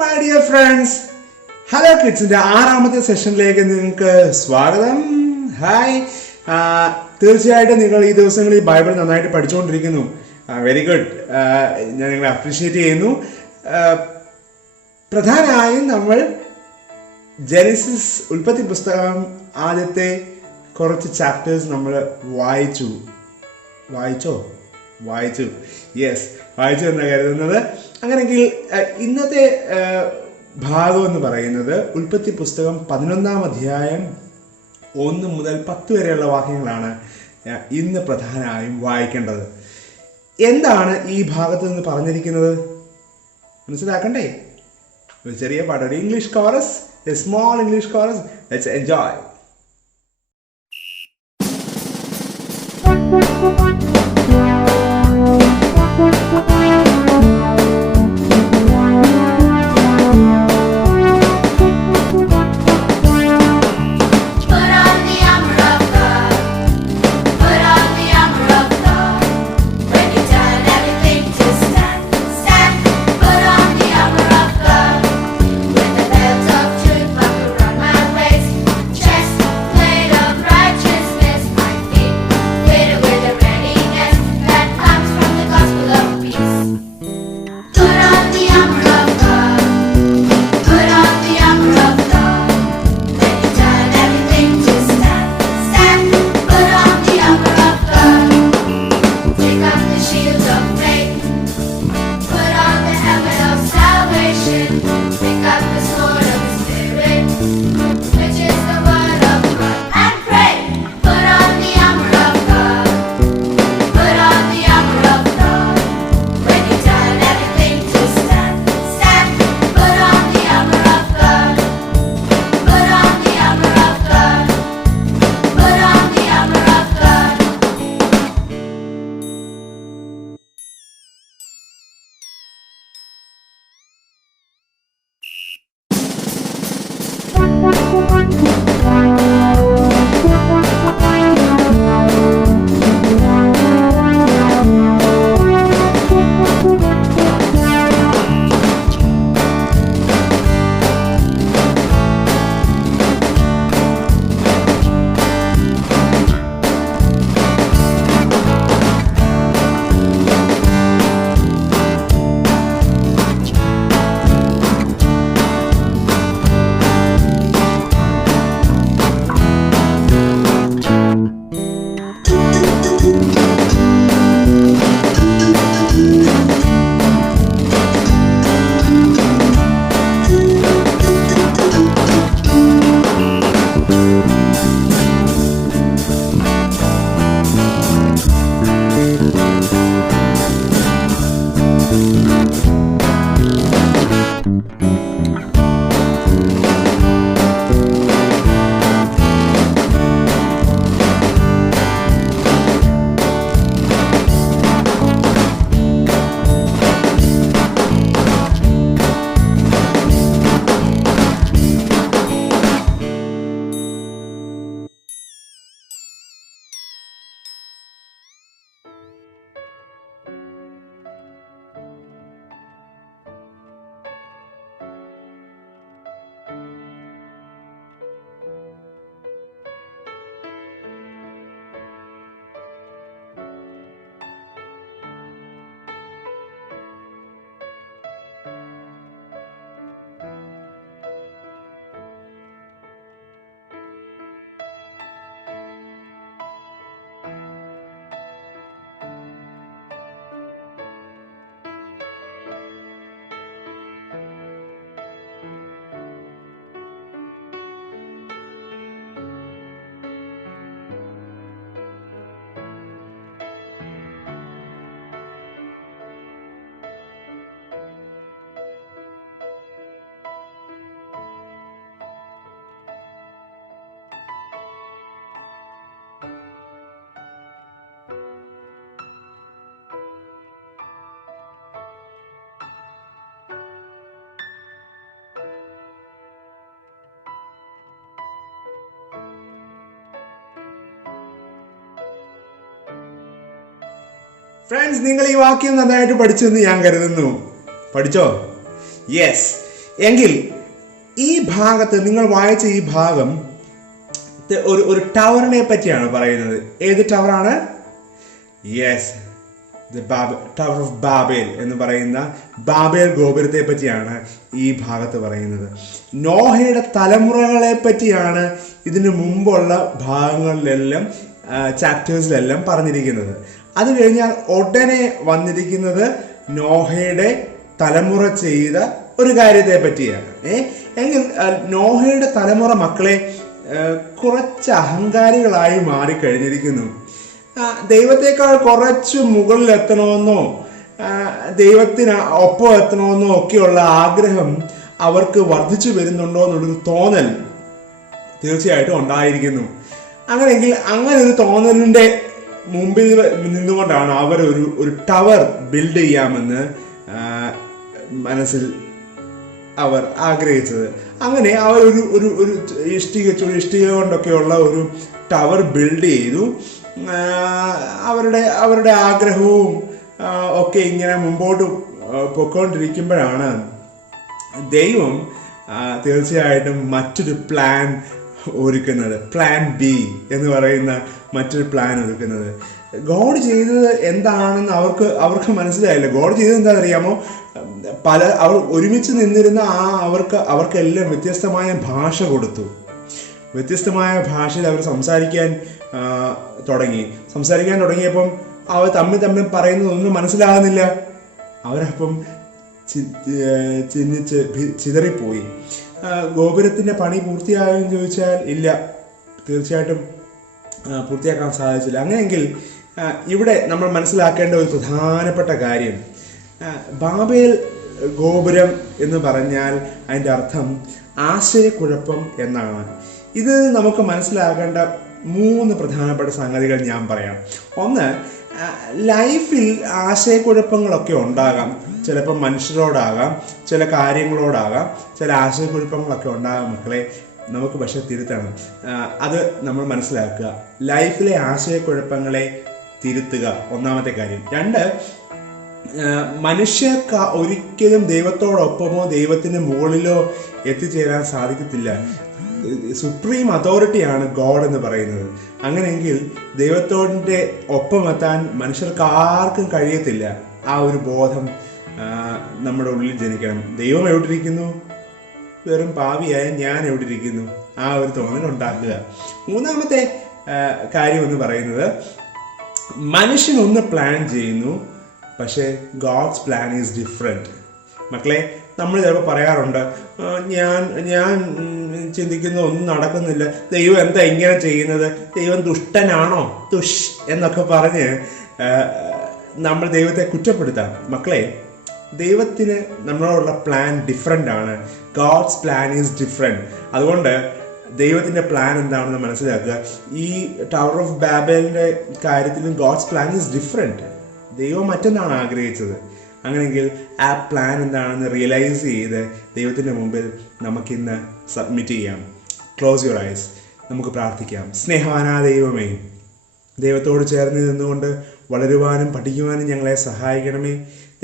My dear friends, hello കിഡ്സിന്റെ 6ാമത്തെ സെഷനിലേക്ക് നിങ്ങൾക്ക് സ്വാഗതം. ഹായ്. തീർച്ചയായിട്ടും നിങ്ങൾ ഈ ദിവസങ്ങളിൽ ബൈബിൾ നന്നായിട്ട് പഠിച്ചുകൊണ്ടിരിക്കുന്നു. Very good. ഞാൻ നിങ്ങളെ അപ്രീഷിയേറ്റ് ചെയ്യുന്നു. പ്രധാനമായും നമ്മൾ ജെനസിസ് ഉൽപ്പത്തി പുസ്തകം ആദ്യത്തെ കുറച്ച് ചാപ്റ്റേഴ്സ് നമ്മൾ വായിച്ചു എന്നാണ് കരുതുന്നത്. അങ്ങനെയെങ്കിൽ ഇന്നത്തെ ഭാഗം എന്ന് പറയുന്നത് ഉൽപ്പത്തി പുസ്തകം 11-ാം അധ്യായം 1 മുതൽ 10 വരെയുള്ള വാക്യങ്ങളാണ് ഇന്ന് പ്രധാനമായും വായിക്കേണ്ടത്. എന്താണ് ഈ ഭാഗത്ത് നിന്ന് പറഞ്ഞിരിക്കുന്നത് മനസ്സിലാക്കണ്ടേ? ഒരു ചെറിയ പാട്ട്, ഒരു English chorus, A small English chorus. Let's enjoy. Friends, നിങ്ങൾ ഈ വാക്യം നന്നായിട്ട് പഠിച്ചെന്ന് ഞാൻ കരുതുന്നു. പഠിച്ചോ? യെസ്. എങ്കിൽ ഈ ഭാഗത്ത് നിങ്ങൾ വായിച്ച ഈ ഭാഗം ഒരു ടവറിനെ പറ്റിയാണ് പറയുന്നത്. ഏത് ടവറാണ്? യെസ്, ടവർ ഓഫ് ബാബേൽ എന്ന് പറയുന്ന ബാബേൽ ഗോപുരത്തെ പറ്റിയാണ് ഈ ഭാഗത്ത് പറയുന്നത്. നോഹയുടെ തലമുറകളെ പറ്റിയാണ് ഇതിനു മുമ്പുള്ള ഭാഗങ്ങളിലെല്ലാം ചാപ്റ്റേഴ്സിലെല്ലാം പറഞ്ഞിരിക്കുന്നത്. അത് കഴിഞ്ഞാൽ ഉടനെ വന്നിരിക്കുന്നത് നോഹയുടെ തലമുറ ചെയ്ത ഒരു കാര്യത്തെ പറ്റിയാണ്. എങ്കിൽ നോഹയുടെ തലമുറ മക്കളെ കുറച്ച് അഹങ്കാരികളായി മാറിക്കഴിഞ്ഞിരിക്കുന്നു. ദൈവത്തെക്കാൾ കുറച്ച് മുകളിൽ എത്തണമെന്നോ ദൈവത്തിന് ഒപ്പം എത്തണമെന്നോ ഒക്കെയുള്ള ആഗ്രഹം അവർക്ക് വർദ്ധിച്ചു വരുന്നുണ്ടോ എന്നുള്ളൊരു തോന്നൽ തീർച്ചയായിട്ടും ഉണ്ടായിരിക്കുന്നു. അങ്ങനെയെങ്കിൽ അങ്ങനെ ഒരു തോന്നലിന്റെ മുമ്പിൽ നിന്നുകൊണ്ടാണ് അവർ ഒരു ടവർ ബിൽഡ് ചെയ്യാമെന്ന് മനസ്സിൽ അവർ ആഗ്രഹിച്ചത്. അങ്ങനെ അവർ ഒരു ഇഷ്ടിക കൊണ്ടൊക്കെയുള്ള ഒരു ടവർ ബിൽഡ് ചെയ്തു. അവരുടെ ആഗ്രഹവും ഒക്കെ ഇങ്ങനെ മുമ്പോട്ട് പൊയ്ക്കൊണ്ടിരിക്കുമ്പോഴാണ് ദൈവം തീർച്ചയായിട്ടും മറ്റൊരു പ്ലാൻ ഒരുക്കുന്നത്. പ്ലാൻ ബി എന്ന് പറയുന്ന മറ്റൊരു പ്ലാൻ ഒരുക്കുന്നത്. ഗോഡ് ചെയ്തത് എന്താണെന്ന് അവർക്ക് മനസ്സിലായില്ല. ഗോഡ് ചെയ്തത് എന്താണെന്ന് അറിയാമോ? അവർ ഒരുമിച്ച് നിന്നിരുന്ന അവർക്കെല്ലാം വ്യത്യസ്തമായ ഭാഷ കൊടുത്തു. വ്യത്യസ്തമായ ഭാഷയിൽ അവർ സംസാരിക്കാൻ തുടങ്ങിയപ്പം അവർ തമ്മിൽ പറയുന്നതൊന്നും മനസ്സിലാകുന്നില്ല. അവരപ്പം ചിതറിപ്പോയി. ഗോപുരത്തിന്റെ പണി പൂർത്തിയായെന്ന് ചോദിച്ചാൽ ഇല്ല, തീർച്ചയായിട്ടും പൂർത്തിയാക്കാൻ സാധിച്ചില്ല. അങ്ങനെയെങ്കിൽ ഇവിടെ നമ്മൾ മനസ്സിലാക്കേണ്ട ഒരു പ്രധാനപ്പെട്ട കാര്യം, ബാബേൽ ഗോപുരം എന്ന് പറഞ്ഞാൽ അതിൻ്റെ അർത്ഥം ആശയക്കുഴപ്പം എന്നാണ്. ഇത് നമുക്ക് മനസ്സിലാക്കേണ്ട 3 പ്രധാനപ്പെട്ട സംഗതികൾ ഞാൻ പറയാം. ഒന്ന്, ലൈഫിൽ ആശയക്കുഴപ്പങ്ങളൊക്കെ ഉണ്ടാകാം. ചിലപ്പോൾ മനുഷ്യരോടാകാം, ചില കാര്യങ്ങളോടാകാം, ചില ആശയക്കുഴപ്പങ്ങളൊക്കെ ഉണ്ടാകാം മക്കളെ. നമുക്ക് പക്ഷെ തിരുത്തണം. അത് നമ്മൾ മനസ്സിലാക്കുക. ലൈഫിലെ ആശയക്കുഴപ്പങ്ങളെ തിരുത്തുക, ഒന്നാമത്തെ കാര്യം. 2, മനുഷ്യർക്ക് ഒരിക്കലും ദൈവത്തോടൊപ്പമോ ദൈവത്തിന് മുകളിലോ എത്തിച്ചേരാൻ സാധിക്കത്തില്ല. സുപ്രീം അതോറിറ്റിയാണ് ഗോഡ് എന്ന് പറയുന്നത്. അങ്ങനെയെങ്കിൽ ദൈവത്തോടിൻ്റെ ഒപ്പം എത്താൻ മനുഷ്യർക്ക് ആർക്കും കഴിയത്തില്ല. ആ ഒരു ബോധം നമ്മുടെ ഉള്ളിൽ ജനിക്കണം. ദൈവം എവിടെ ഇരിക്കുന്നു? വെറും പാവിയായ ഞാൻ എവിടെ ഇരിക്കുന്നു? ആ ഒരു തോന്നലുണ്ടാക്കുക. 3ാമത്തെ കാര്യം എന്ന് പറയുന്നത്, മനുഷ്യനൊന്ന് പ്ലാൻ ചെയ്യുന്നു, പക്ഷേ ഗോഡ്സ് പ്ലാൻ ഈസ് ഡിഫറെൻറ്റ്. മക്കളെ, നമ്മൾ ചിലപ്പോൾ പറയാറുണ്ട്, ഞാൻ ചിന്തിക്കുന്ന ഒന്നും നടക്കുന്നില്ല, ദൈവം എന്താ ഇങ്ങനെ ചെയ്യുന്നത്, ദൈവം ദുഷ്ടനാണോ, എന്നൊക്കെ പറഞ്ഞ് നമ്മൾ ദൈവത്തെ കുറ്റപ്പെടുത്താം. മക്കളെ, ദൈവത്തിന് നമ്മളോടുള്ള പ്ലാൻ ഡിഫറെൻ്റ് ആണ്. God's plan is different. അതുകൊണ്ട് ദൈവത്തിൻ്റെ പ്ലാൻ എന്താണെന്ന് മനസ്സിലാക്കുക. ഈ ടവർ ഓഫ് ബാബേലിൻ്റെ കാര്യത്തിലും ഗോഡ്സ് പ്ലാൻ ഈസ് ഡിഫറെൻറ്റ്. ദൈവം മറ്റൊന്നാണ് ആഗ്രഹിച്ചത്. അങ്ങനെയെങ്കിൽ ആ പ്ലാൻ എന്താണെന്ന് റിയലൈസ് ചെയ്ത് ദൈവത്തിൻ്റെ മുമ്പിൽ നമുക്കിന്ന് സബ്മിറ്റ് ചെയ്യാം. Close your eyes. നമുക്ക് പ്രാർത്ഥിക്കാം. സ്നേഹവാനായ ദൈവമേ, ദൈവത്തോട് ചേർന്ന് നിന്നുകൊണ്ട് വളരുവാനും പഠിക്കുവാനും ഞങ്ങളെ സഹായിക്കണമേ.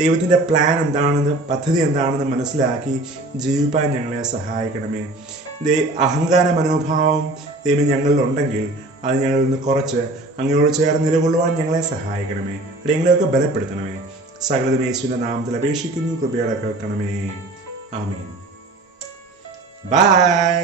ദൈവത്തിൻ്റെ പ്ലാൻ എന്താണെന്ന്, പദ്ധതി എന്താണെന്ന് മനസ്സിലാക്കി ജീവിപ്പാൻ ഞങ്ങളെ സഹായിക്കണമേ. അഹങ്കാര മനോഭാവം ദൈവം ഞങ്ങളിലുണ്ടെങ്കിൽ അത് ഞങ്ങളിൽ നിന്ന് കുറച്ച് അങ്ങയോട് ചേർന്ന് നിലകൊള്ളുവാൻ ഞങ്ങളെ സഹായിക്കണമേ. ഞങ്ങളെയൊക്കെ ബലപ്പെടുത്തണമേ. സകലതും യേശുവിൻ്റെ നാമത്തിൽ അപേക്ഷിക്കുന്നു. കൃപയോടെ കേൾക്കണമേ. ആമേൻ. ബൈ.